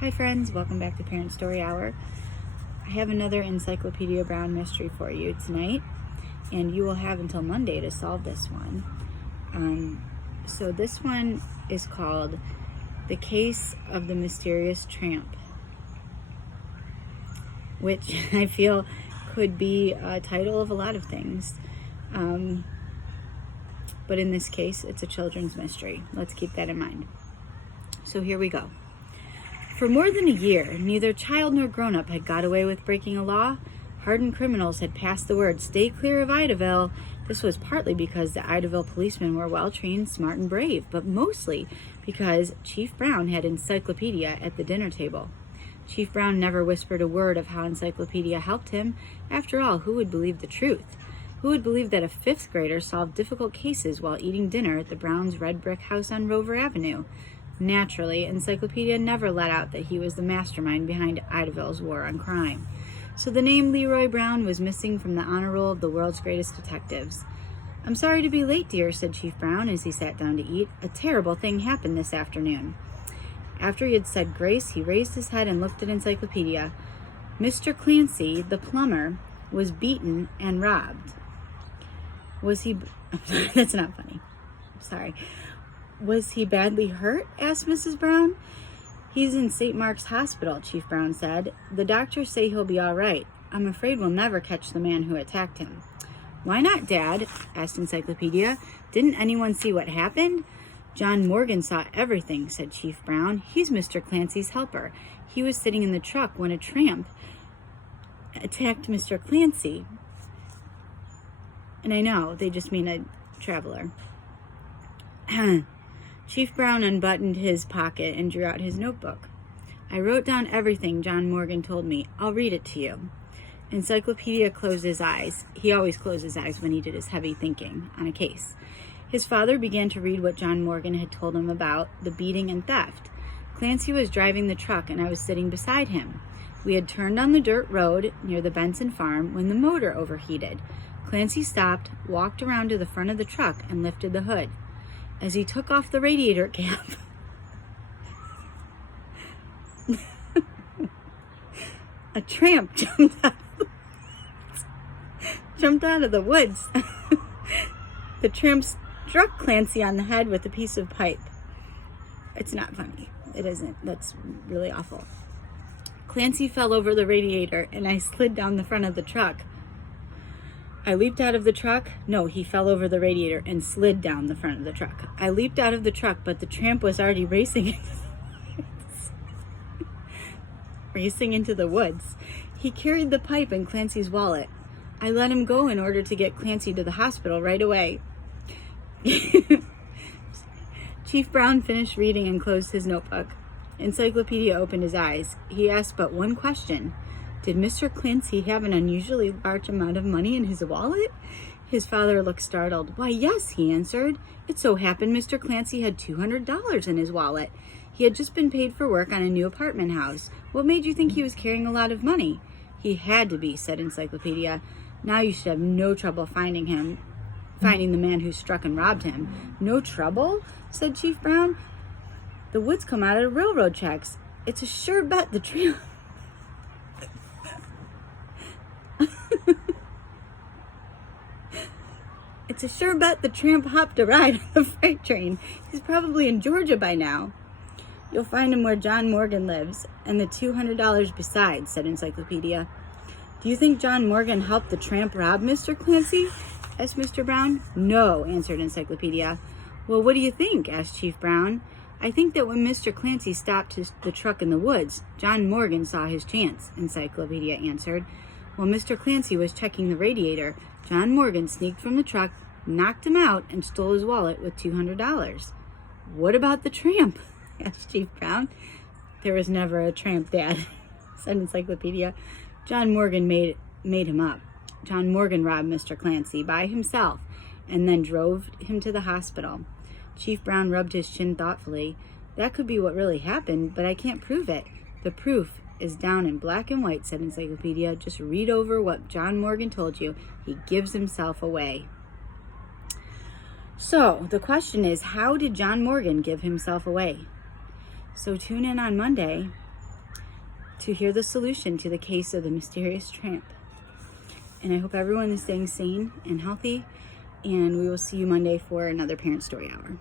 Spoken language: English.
Hi friends, welcome back to Parent Story Hour. I have another Encyclopedia Brown mystery for you tonight, and you will have until Monday to solve this one. So this one is called The Case of the Mysterious Tramp, which I feel could be a title of a lot of things. But in this case, it's a children's mystery. Let's keep that in mind. So here we go. For more than a year, neither child nor grown-up had got away with breaking a law. Hardened criminals had passed the word, "Stay clear of Idaville." This was partly because the Idaville policemen were well-trained, smart, and brave, but mostly because Chief Brown had Encyclopedia at the dinner table. Chief Brown never whispered a word of how Encyclopedia helped him. After all, who would believe the truth? Who would believe that a fifth grader solved difficult cases while eating dinner at the Browns' red brick house on Rover Avenue? Naturally, Encyclopedia never let out that he was the mastermind behind Idaville's war on crime. So the name Leroy Brown was missing from the honor roll of the world's greatest detectives. "I'm sorry to be late, dear," said Chief Brown as he sat down to eat. "A terrible thing happened this afternoon." After he had said grace, he raised his head and looked at Encyclopedia. Mr. Clancy, the plumber, was beaten and robbed. Was he... I'm sorry, that's not funny. I'm sorry. "Was he badly hurt?" asked Mrs. Brown. "He's in St. Mark's Hospital," Chief Brown said. "The doctors say he'll be all right. I'm afraid we'll never catch the man who attacked him." "Why not, Dad?" asked Encyclopedia. "Didn't anyone see what happened?" "John Morgan saw everything," said Chief Brown. "He's Mr. Clancy's helper. He was sitting in the truck when a tramp attacked Mr. Clancy." And I know, they just mean a traveler. Chief Brown unbuttoned his pocket and drew out his notebook. "I wrote down everything John Morgan told me. I'll read it to you." Encyclopedia closed his eyes. He always closed his eyes when he did his heavy thinking on a case. His father began to read what John Morgan had told him about the beating and theft. "Clancy was driving the truck and I was sitting beside him. We had turned on the dirt road near the Benson farm when the motor overheated. Clancy stopped, walked around to the front of the truck, and lifted the hood. As he took off the radiator cap, a tramp jumped out of the woods. The tramp struck Clancy on the head with a piece of pipe." It's not funny. It isn't. That's really awful. "Clancy fell over the radiator and I slid down the front of the truck. I leaped out of the truck." No, he fell over the radiator and slid down the front of the truck. "I leaped out of the truck, but the tramp was already racing into the woods. He carried the pipe and Clancy's wallet. I let him go in order to get Clancy to the hospital right away." Chief Brown finished reading and closed his notebook. Encyclopedia opened his eyes. He asked but one question. "Did Mr. Clancy have an unusually large amount of money in his wallet?" His father looked startled. "Why, yes," he answered. "It so happened Mr. Clancy had $200 in his wallet. He had just been paid for work on a new apartment house. What made you think he was carrying a lot of money?" "He had to be," said Encyclopedia. "Now you should have no trouble finding the man who struck and robbed him." "No trouble?" said Chief Brown. "The woods come out of railroad tracks. It's a sure bet the tramp..." "It's a sure bet the tramp hopped a ride on the freight train. He's probably in Georgia by now. You'll find him where John Morgan lives, and the $200 besides," said Encyclopedia. "Do you think John Morgan helped the tramp rob Mr. Clancy?" asked Mr. Brown. "No," answered Encyclopedia. "Well, what do you think?" asked Chief Brown. "I think that when Mr. Clancy stopped the truck in the woods, John Morgan saw his chance," Encyclopedia answered. While Mr. Clancy was checking the radiator, John Morgan sneaked from the truck, knocked him out, and stole his wallet with $200. "What about the tramp?" asked Chief Brown. "There was never a tramp, Dad," said Encyclopedia. "John Morgan made him up. John Morgan robbed Mr. Clancy by himself and then drove him to the hospital." Chief Brown rubbed his chin thoughtfully. "That could be what really happened, but I can't prove it." "The proof is down in black and white," said Encyclopedia. "Just read over what John Morgan told you. He gives himself away." So the question is, how did John Morgan give himself away? So tune in on Monday to hear the solution to the case of the mysterious tramp. And I hope everyone is staying sane and healthy, and we will see you Monday for another Parent Story Hour.